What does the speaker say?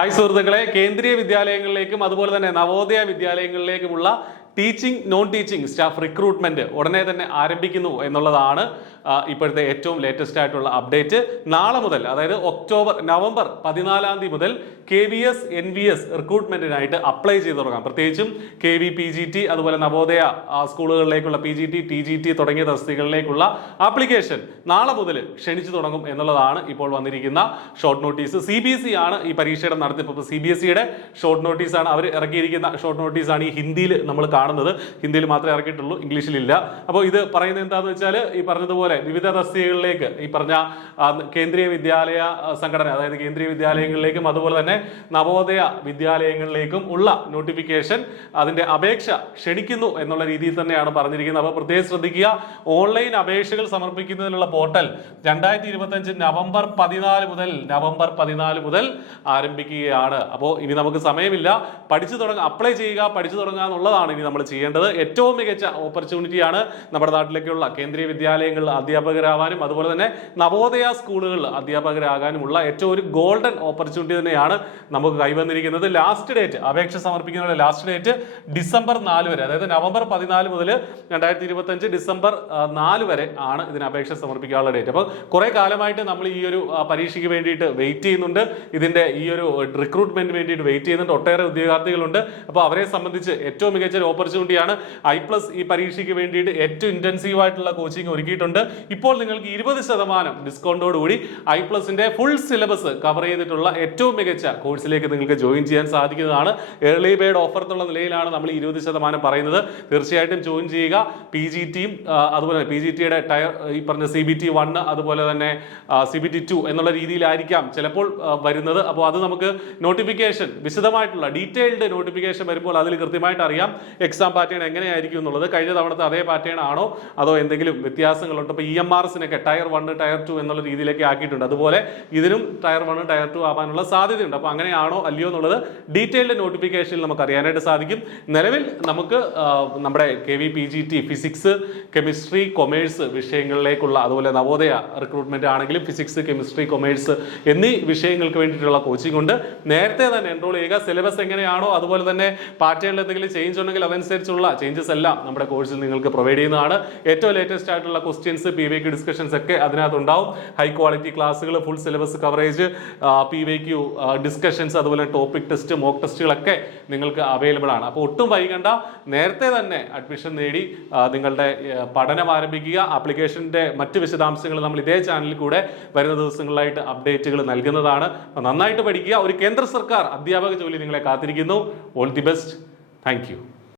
Hi സുഹൃത്തുക്കളെ, കേന്ദ്രീയ വിദ്യാലയങ്ങളിലേക്കും അതുപോലെ തന്നെ നവോദയ വിദ്യാലയങ്ങളിലേക്കുമുള്ള teaching non teaching staff recruitment ഉടനെ തന്നെ ആരംഭിക്കുന്നു എന്നുള്ളതാണ് ഇപ്പോഴത്തെ ഏറ്റവും ലേറ്റസ്റ്റ് ആയിട്ടുള്ള അപ്ഡേറ്റ്. നാളെ മുതൽ, അതായത് നവംബർ 14 മുതൽ KVS NVS റിക്രൂട്ട്മെന്റിനായിട്ട് അപ്ലൈ ചെയ്ത് തുടങ്ങാം. പ്രത്യേകിച്ചും KV PGT അതുപോലെ നവോദയ സ്കൂളുകളിലേക്കുള്ള PGT TGT തുടങ്ങിയ തസ്തികകളിലേക്കുള്ള ആപ്ലിക്കേഷൻ നാളെ മുതൽ ക്ഷണിച്ചു തുടങ്ങും എന്നുള്ളതാണ് ഇപ്പോൾ വന്നിരിക്കുന്ന ഷോർട്ട് നോട്ടീസ്. CBSE ആണ് ഈ പരീക്ഷയുടെ നടത്തിപ്പ്. CBSEയുടെ ഷോർട്ട് നോട്ടീസാണ് അവർ ഇറക്കിയിരിക്കുന്ന ഷോർട്ട് നോട്ടീസാണ് ഈ ഹിന്ദിയിൽ നമ്മൾ കാണുന്നത്. ഹിന്ദിയിൽ മാത്രമേ ഇറക്കിയിട്ടുള്ളൂ, ഇംഗ്ലീഷിലില്ല. അപ്പോൾ ഇത് പറയുന്നത് എന്താണെന്ന് വെച്ചാൽ, ഈ പറഞ്ഞതുപോലെ വിവിധ തസ്തികകളിലേക്ക് ഈ പറഞ്ഞ കേന്ദ്രീയ വിദ്യാലയ സംഘടന, അതായത് കേന്ദ്രീയ വിദ്യാലയങ്ങളിലേക്കും അതുപോലെ തന്നെ നവോദയ വിദ്യാലയങ്ങളിലേക്കും ഉള്ള നോട്ടിഫിക്കേഷൻ, അതിന്റെ അപേക്ഷ ക്ഷണിക്കുന്നു എന്നുള്ള രീതിയിൽ തന്നെയാണ് പറഞ്ഞിരിക്കുന്നത്. അപ്പോൾ പ്രത്യേകം ശ്രദ്ധിക്കുക, ഓൺലൈൻ അപേക്ഷകൾ സമർപ്പിക്കുന്നതിനുള്ള പോർട്ടൽ 2025 നവംബർ 14 മുതൽ ആരംഭിക്കുകയാണ്. അപ്പോൾ ഇനി നമുക്ക് സമയമില്ല, പഠിച്ചു തുടങ്ങുക, അപ്ലൈ ചെയ്യുക, പഠിച്ചു തുടങ്ങുക എന്നുള്ളതാണ് ഇനി നമ്മൾ ചെയ്യേണ്ടത്. ഏറ്റവും മികച്ച ഓപ്പർച്യൂണിറ്റിയാണ് നമ്മുടെ നാട്ടിലേക്കുള്ള കേന്ദ്രീയ വിദ്യാലയങ്ങളിൽ അധ്യാപകരാവാനും അതുപോലെ തന്നെ നവോദയ സ്കൂളുകളിൽ അധ്യാപകരാകാനുമുള്ള ഏറ്റവും ഒരു ഗോൾഡൻ ഓപ്പർച്യൂണിറ്റി തന്നെയാണ് നമുക്ക് കൈവന്നിരിക്കുന്നത്. ലാസ്റ്റ് ഡേറ്റ്, അപേക്ഷ സമർപ്പിക്കുന്ന ലാസ്റ്റ് ഡേറ്റ് ഡിസംബർ 4 വരെ, അതായത് നവംബർ 14 മുതൽ 2025 ഡിസംബർ 4 വരെ ആണ് ഇതിന് അപേക്ഷ സമർപ്പിക്കാനുള്ള ഡേറ്റ്. അപ്പോൾ കുറെ കാലമായിട്ട് നമ്മൾ ഈ ഒരു പരീക്ഷയ്ക്ക് വേണ്ടിയിട്ട് വെയിറ്റ് ചെയ്യുന്നുണ്ട്, ഇതിന്റെ ഈ ഒരു റിക്രൂട്ട്മെന്റ് വേണ്ടിയിട്ട് വെയിറ്റ് ചെയ്യുന്നുണ്ട്. ഒട്ടേറെ ഉദ്യോഗാർത്ഥികളുണ്ട്. അപ്പോൾ അവരെ സംബന്ധിച്ച് ഏറ്റവും മികച്ച ഒരു ഓപ്പർച്യൂണിറ്റിയാണ്. I+ ഈ പരീക്ഷയ്ക്ക് വേണ്ടിയിട്ട് ഏറ്റവും ഇന്റൻസീവ് ആയിട്ടുള്ള കോച്ചിങ് ഒരുക്കിയിട്ടുണ്ട്. ഇപ്പോൾ നിങ്ങൾക്ക് 20% ഡിസ്കൗണ്ടോടുകൂടി I+ന്റെ ഫുൾ സിലബസ് കവർ ചെയ്തിട്ടുള്ള ഏറ്റവും മികച്ച കോഴ്സിലേക്ക് നിങ്ങൾക്ക് ജോയിൻ ചെയ്യാൻ സാധിക്കുന്നതാണ്. ഏർലി ബേർഡ് ഓഫർ എന്നുള്ള നിലയിലാണ് നമ്മൾ 20% പറയുന്നത്. തീർച്ചയായിട്ടും ജോയിൻ ചെയ്യുക. PGTയും അതുപോലെ PGTയുടെ ടയർ, ഈ പറഞ്ഞ CBT 1 അതുപോലെ തന്നെ CBT 2 എന്നുള്ള രീതിയിലായിരിക്കാം ചിലപ്പോൾ വരുന്നത്. അപ്പോൾ അത് നമുക്ക് നോട്ടിഫിക്കേഷൻ, വിശദമായിട്ടുള്ള ഡീറ്റെയിൽഡ് നോട്ടിഫിക്കേഷൻ വരുമ്പോൾ അതിൽ കൃത്യമായിട്ട് അറിയാം എക്സാം പാറ്റേൺ എങ്ങനെയായിരിക്കും എന്നുള്ളത്. കഴിഞ്ഞ തവണത്തെ അതേ പാറ്റേൺ ആണോ അതോ എന്തെങ്കിലും വ്യത്യാസങ്ങളുണ്ട്. ഇപ്പോൾ EMRസിനൊക്കെ ടയർ 1 ടയർ 2 എന്നുള്ള രീതിയിലേക്ക് ആക്കിയിട്ടുണ്ട്. അതുപോലെ ഇതിനും ടയർ 1 ടയർ 2 ആവാനുള്ള സാധ്യതയുണ്ട്. അപ്പോൾ അങ്ങനെയാണോ അല്ലയോ എന്നുള്ളത് ഡീറ്റെയിൽഡ് നോട്ടിഫിക്കേഷനിൽ നമുക്ക് അറിയാനായിട്ട് സാധിക്കും. നിലവിൽ നമുക്ക് നമ്മുടെ KV PGT physics, chemistry, commerce വിഷയങ്ങളിലേക്കുള്ള, അതുപോലെ നവോദയ റിക്രൂട്ട്മെന്റ് ആണെങ്കിലും ഫിസിക്സ്, കെമിസ്ട്രി, കൊമേഴ്സ് എന്നീ വിഷയങ്ങൾക്ക് വേണ്ടിയിട്ടുള്ള കോച്ചിങ് ഉണ്ട്. നേരത്തെ തന്നെ എൻറോൾ ചെയ്യുക. സിലബസ് എങ്ങനെയാണോ അതുപോലെ തന്നെ പാറ്റേണിൽ എന്തെങ്കിലും ചേഞ്ച് ഉണ്ടെങ്കിൽ അതനുസരിച്ചുള്ള ചേഞ്ചസ് എല്ലാം നമ്മുടെ കോഴ്സിൽ നിങ്ങൾക്ക് പ്രൊവൈഡ് ചെയ്യുന്നതാണ്. ഏറ്റവും ലേറ്റസ്റ്റ് ആയിട്ടുള്ള ക്വസ്റ്റ്യൻസ്, PYQ ഡിസ്കഷൻസ് ഒക്കെ അതിനകത്തുണ്ടാവും. ഹൈ ക്വാളിറ്റി ക്ലാസ്സുകൾ, full syllabus coverage, PYQ discussions, അതുപോലെ ടോപ്പിക് ടെസ്റ്റ്, മോക്ക് ടെസ്റ്റുകളൊക്കെ നിങ്ങൾക്ക് അവൈലബിൾ ആണ്. അപ്പോൾ ഒട്ടും വൈകണ്ട, നേരത്തെ തന്നെ അഡ്മിഷൻ നേടി നിങ്ങളുടെ പഠനം ആരംഭിക്കുക. ആപ്ലിക്കേഷന്റെ മറ്റ് വിശദാംശങ്ങൾ നമ്മൾ ഇതേ ചാനലിൽ കൂടെ വരുന്ന ദിവസങ്ങളിലായിട്ട് അപ്ഡേറ്റുകൾ നൽകുന്നതാണ്. നന്നായിട്ട് പഠിക്കുക. ഒരു കേന്ദ്ര സർക്കാർ അധ്യാപക ജോലി നിങ്ങളെ കാത്തിരിക്കുന്നു. All the best. Thank you.